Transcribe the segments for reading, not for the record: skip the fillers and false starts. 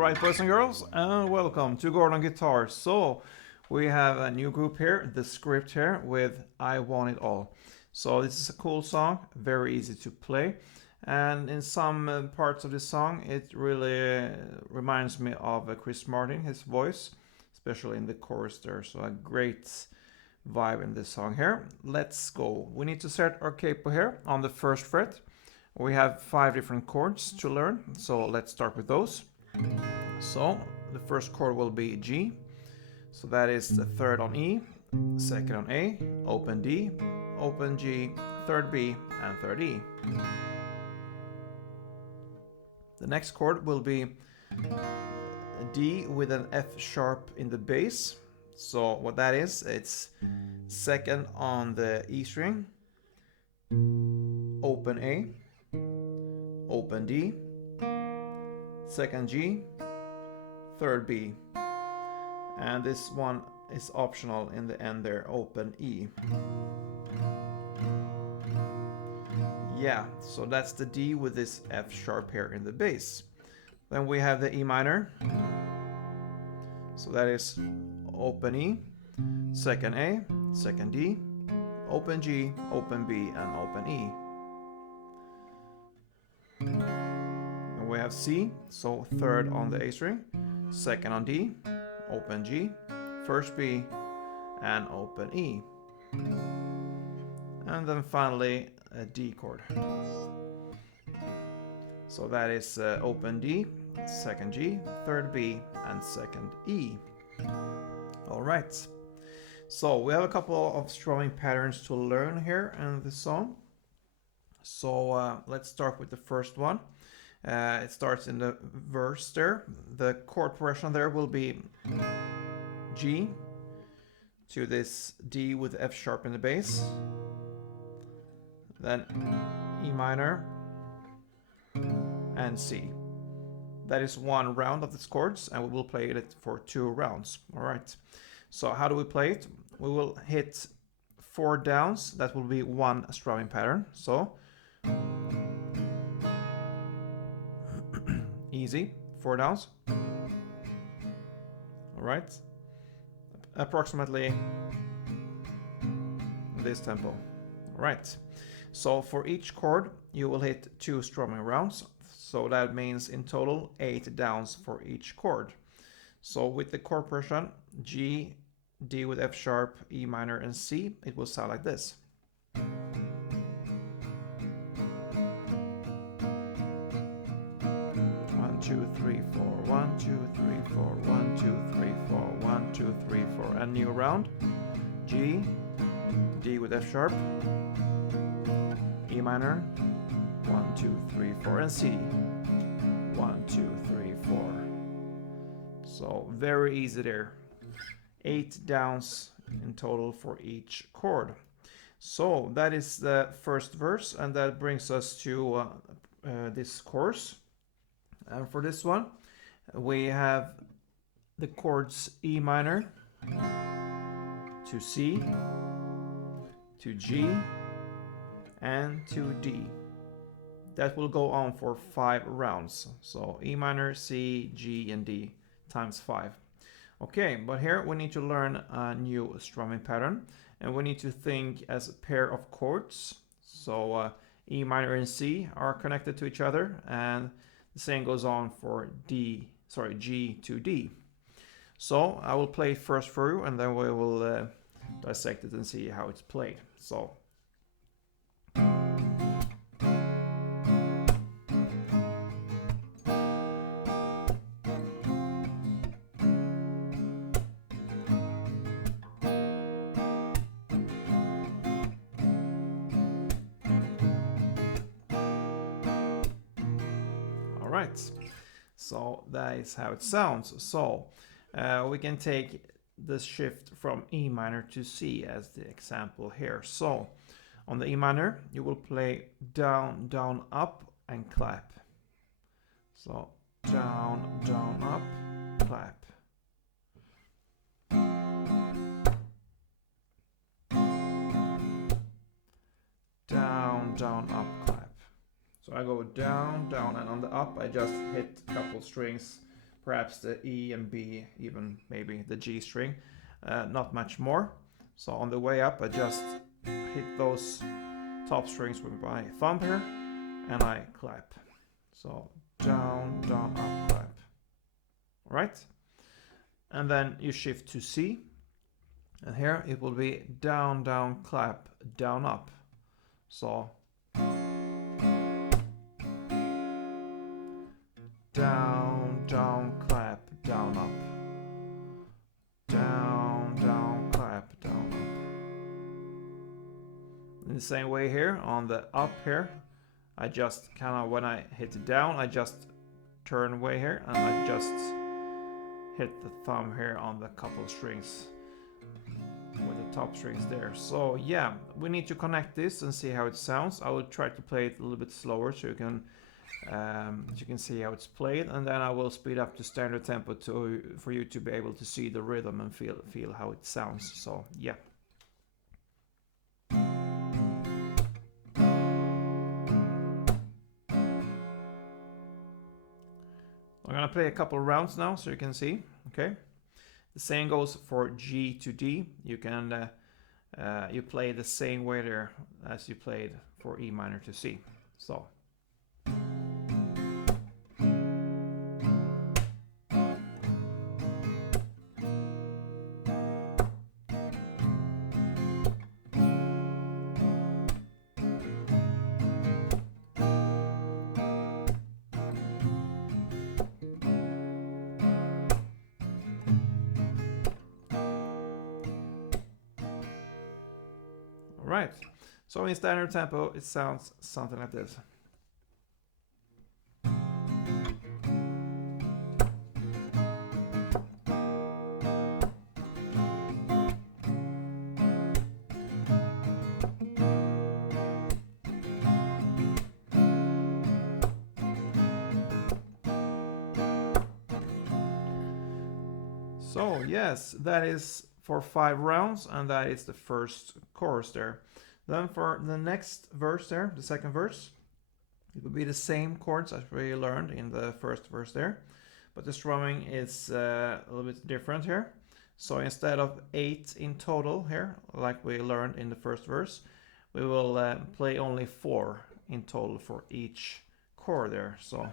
Alright, boys and girls, and welcome to Gordon Guitar. So, we have a new group here, the script here, with I Want It All. So, this is a cool song, very easy to play. And in some parts of the song, it really reminds me of Chris Martin, his voice, especially in the chorus there. So, a great vibe in this song here. Let's go. We need to set our capo here on the first fret. We have 5 different chords to learn, so let's start with those. So the first chord will be G, so that is the third on E, second on A, open D, open G, third B, and third E. The next chord will be D with an F sharp in the bass. So what that is, it's second on the E string, open A, open D, second G, third B, and this one is optional in the end there, open E. Yeah, so that's the D with this F sharp here in the bass. Then we have the E minor, so that is open E, second A, second D, open G, open B, and open E. And we have C, so third on the A string, second on D, open G, first B, and open E. And then finally a D chord. So that is open D, second G, third B, and second E. Alright, so we have a couple of strumming patterns to learn here in this song. So let's start with the first one. It starts in the verse there. The chord progression there will be G to this D with F sharp in the bass, then E minor and C. That is one round of these chords, and we will play it for 2 rounds. All right. So how do we play it? We will hit 4 downs. That will be one strumming pattern. So easy, 4 downs. All right. Approximately this tempo. All right. So for each chord, you will hit 2 strumming rounds. So that means in total 8 downs for each chord. So with the chord progression, G, D with F sharp, E minor, and C, it will sound like this. 1, 2, 3, 4, 1, 2, 3, 4, 1, 2, 3, 4, 1, 2, 3, 4. A new round. G, D with F sharp, E minor, 1, 2, 3, 4, and C. 1, 2, 3, 4. So very easy there. 8 downs in total for each chord. So that is the first verse, and that brings us to this chorus. And for this one, we have the chords E minor to C, to G, and to D. That will go on for 5 rounds. So E minor, C, G, and D times 5. Okay, but here we need to learn a new strumming pattern, and we need to think as a pair of chords. So E minor and C are connected to each other, and the same goes on for G to D. So I will play first for you, and then we will dissect it and see how it's played. So so that is how it sounds. So we can take this shift from E minor to C as the example here. So on the E minor, you will play down, down, up, and clap. So down, down, up, clap. Down, down, up, clap. So I go down, down, and on the up I just hit a couple strings perhaps the E and B, even maybe the G string, not much more. So on the way up I just hit those top strings with my thumb here and I clap. So down, down, up, clap. All right, and then you shift to C, and here it will be down, down, clap, down, up. So down, down, clap, down, up. Down, down, clap, down, up. In the same way here on the up here, I just kind of, when I hit down, I just turn away here and I just hit the thumb here on the couple strings with the top strings there. So yeah, we need to connect this and see how it sounds. I will try to play it a little bit slower so you can see how it's played, and then I will speed up to standard tempo for you to be able to see the rhythm and feel how it sounds. So yeah. I'm gonna play a couple rounds now so you can see. Okay, the same goes for G to D. You can you play the same way there as you played for E minor to C. So right, so in standard tempo it sounds something like this. So yes, that is for 5 rounds, and that is the first chorus there. Then for the next verse there, the second verse, it will be the same chords as we learned in the first verse there, but the strumming is a little bit different here. So instead of 8 in total here, like we learned in the first verse, we will play only 4 in total for each chord there. So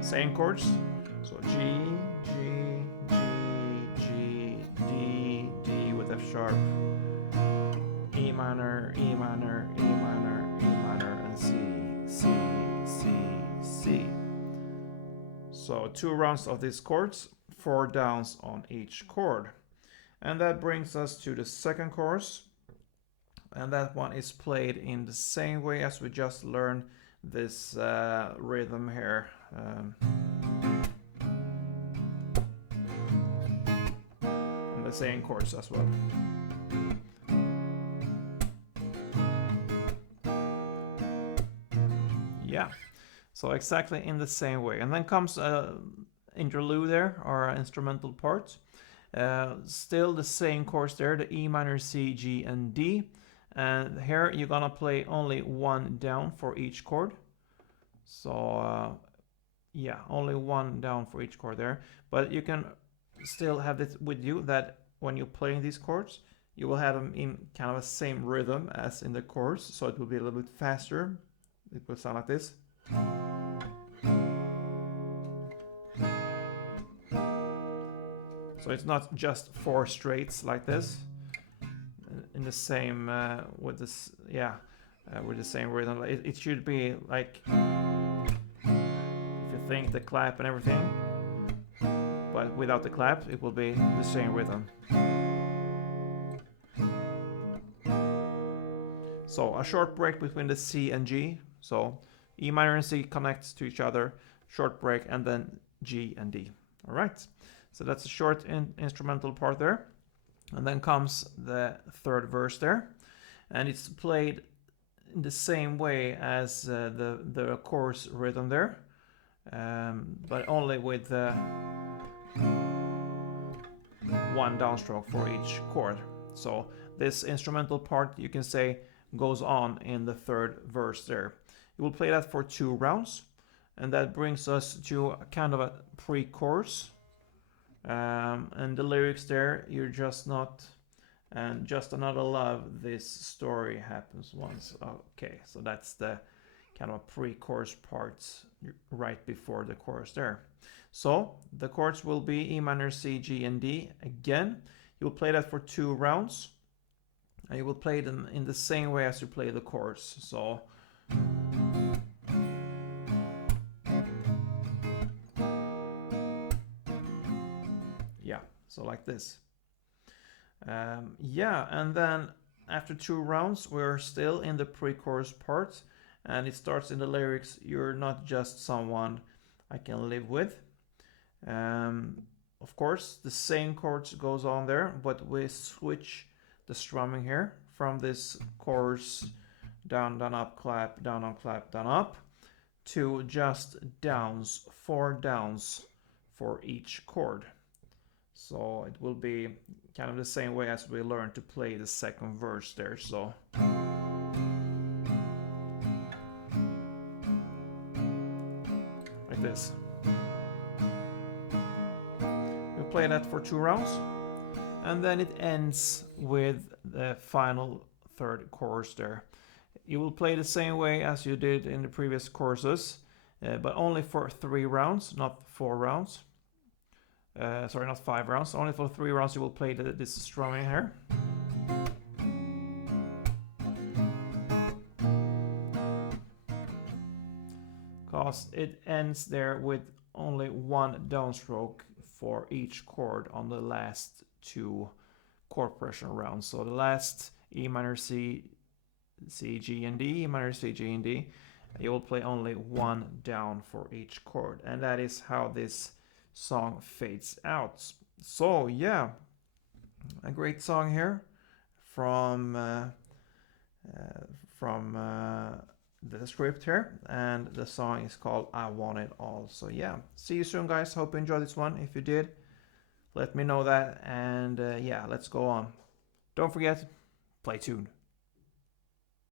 same chords, so G, G, G, G, D, D with F sharp, E minor, E minor, E minor, E minor, and C, C, C, C. So 2 rounds of these chords, 4 downs on each chord. And that brings us to the second chorus, and that one is played in the same way as we just learned this rhythm here. And the same chords as well. Yeah, so exactly in the same way. And then comes interlude there, or instrumental part. Still the same chords there, the E minor, C, G, and D. And here you're gonna play only 1 down for each chord. So yeah, only 1 down for each chord there. But you can still have this with you, that when you're playing these chords, you will have them in kind of the same rhythm as in the chorus. So it will be a little bit faster. It will sound like this. So it's not just 4 straights like this. In the same with this, yeah, with the same rhythm. It should be like, if you think the clap and everything, but without the clap, it will be the same rhythm. So a short break between the C and G. So E minor and C connects to each other, short break, and then G and D. All right. So that's a short instrumental part there. And then comes the third verse there, and it's played in the same way as the chorus rhythm there, but only with the one downstroke for each chord. So this instrumental part, you can say, goes on in the third verse there. You will play that for 2 rounds, and that brings us to kind of a pre-chorus. And the lyrics there, you're just not, and just another love, this story happens once. Okay, so that's the kind of a pre-chorus part right before the chorus there. So the chords will be E minor, C, G, and D. Again, you will play that for 2 rounds, and you will play them in the same way as you play the chorus. So yeah, so like this. Yeah, and then after 2 rounds, we're still in the pre-chorus part, and it starts in the lyrics, "You're not just someone I can live with." Of course, the same chords goes on there, but we switch the strumming here from this chorus down, down, up, clap, down, up, clap, down, up, to just downs, 4 downs for each chord. So it will be kind of the same way as we learned to play the second verse there. So like this. We'll play that for 2 rounds, and then it ends with the final third chorus there. You will play the same way as you did in the previous courses, but only for 3 rounds, not 4 rounds. Sorry, not 5 rounds. Only for 3 rounds you will play this strumming here. Because it ends there with only 1 downstroke for each chord on the last 2 chord progression rounds. So the last E minor, C, G, and D, E minor, C, G, and D, you will play only 1 down for each chord. And that is how this song fades out. So yeah, a great song here from the script here, and the song is called "I Want It All." So yeah, see you soon, guys. Hope you enjoyed this one. If you did, let me know that, and yeah, let's go on. Don't forget, play tuned.